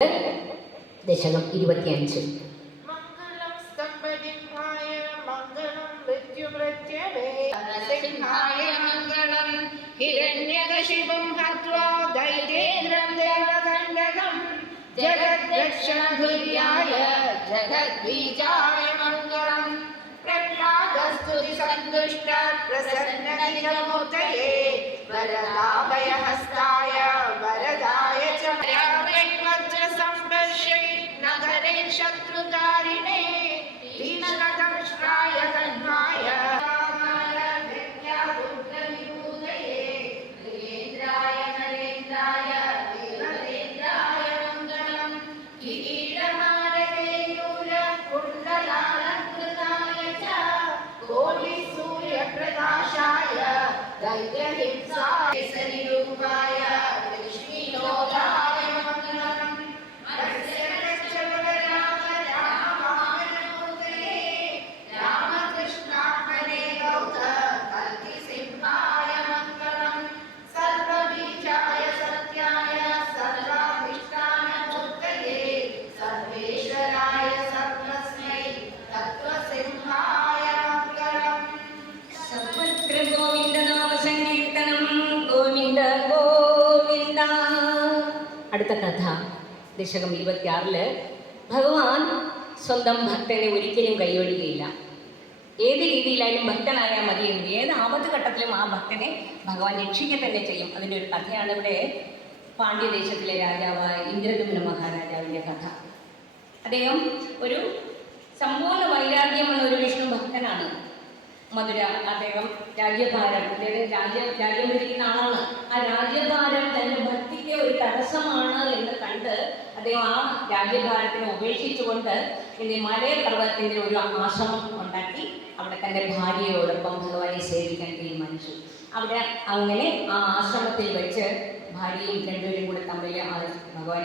ദശകം 25. മംഗളം സ്തംഭനിഭായ മംഗളം മൃത്യുമൃത്യവേ നരസിംഹായ മംഗളം ഹിരണ്യകശിപും ഹത്വാ ദൈത്യേന്ദ്രം ദേവകണ്ഠകം ജഗദ്രക്ഷണധുര്യായ ജഗദ്ബീജായ മംഗളം പ്രഹ്ലാദസ്തുതി സന്തുഷ്ട പ്രസന്നനിജമൂർത്തയേ വരദാഭയഹസ്തായ വരദായ ച നഗരേ ശത്രുകാരിണേ തീക്ഷ്ണദംഷ്ട്രായ തന്മായ േന്ദ്രായ നരേന്ദ്രായ ദേവദേന്ദ്രായ മംഗളം കിരീടമാലകേയൂര കുണ്ഡലാലങ്കൃതായ ച കോടിസൂര്യപ്രകാശായ ദൈത്യഹിംസായ സരിരൂപായ ലക്ഷ്മീലോലായ മംഗളം അടുത്ത കഥ ദശകം 26. ഭഗവാൻ സ്വന്തം ഭക്തനെ ഒരിക്കലും കൈയൊഴിയുകയില്ല. ഏത് രീതിയിലായാലും ഭക്തനായാൽ മതിയെങ്കിൽ ഏത് ആപത്ത് ഘട്ടത്തിലും ആ ഭക്തനെ ഭഗവാൻ രക്ഷിക്കുക തന്നെ ചെയ്യും. അതിൻ്റെ ഒരു കഥയാണ് ഇവിടെ പാണ്ഡ്യദേശത്തിലെ രാജാവായ ഇന്ദ്രദുമ്ന മഹാരാജാവിൻ്റെ കഥ. അദ്ദേഹം ഒരു സമ്പൂർണ്ണ വൈരാഗ്യമുള്ള ഒരു വിഷ്ണു ഭക്തനാണ്. മധുര അദ്ദേഹം രാജ്യഭാരം, രാജ്യം ഭരിക്കുന്ന ആളാണ്. ആ രാജ്യഭാരം തൻ്റെ ഭക്തിക്ക് ഒരു തടസ്സമാണ് എന്ന് കണ്ട് അദ്ദേഹം ആ രാജ്യഭാരത്തിനെ ഉപേക്ഷിച്ചുകൊണ്ട് മലയ പർവ്വതത്തിൻ്റെ ഒരു ആശ്രമം ഉണ്ടാക്കി അവിടെ തൻ്റെ ഭാര്യയോടൊപ്പം ഭഗവാനെ സേവിക്കാൻ തീരുമാനിച്ചു. അവിടെ അങ്ങനെ ആ ആശ്രമത്തിൽ വെച്ച് ഭാര്യയും രണ്ടുപേരും കൂടെ തമ്മിൽ ഭഗവാൻ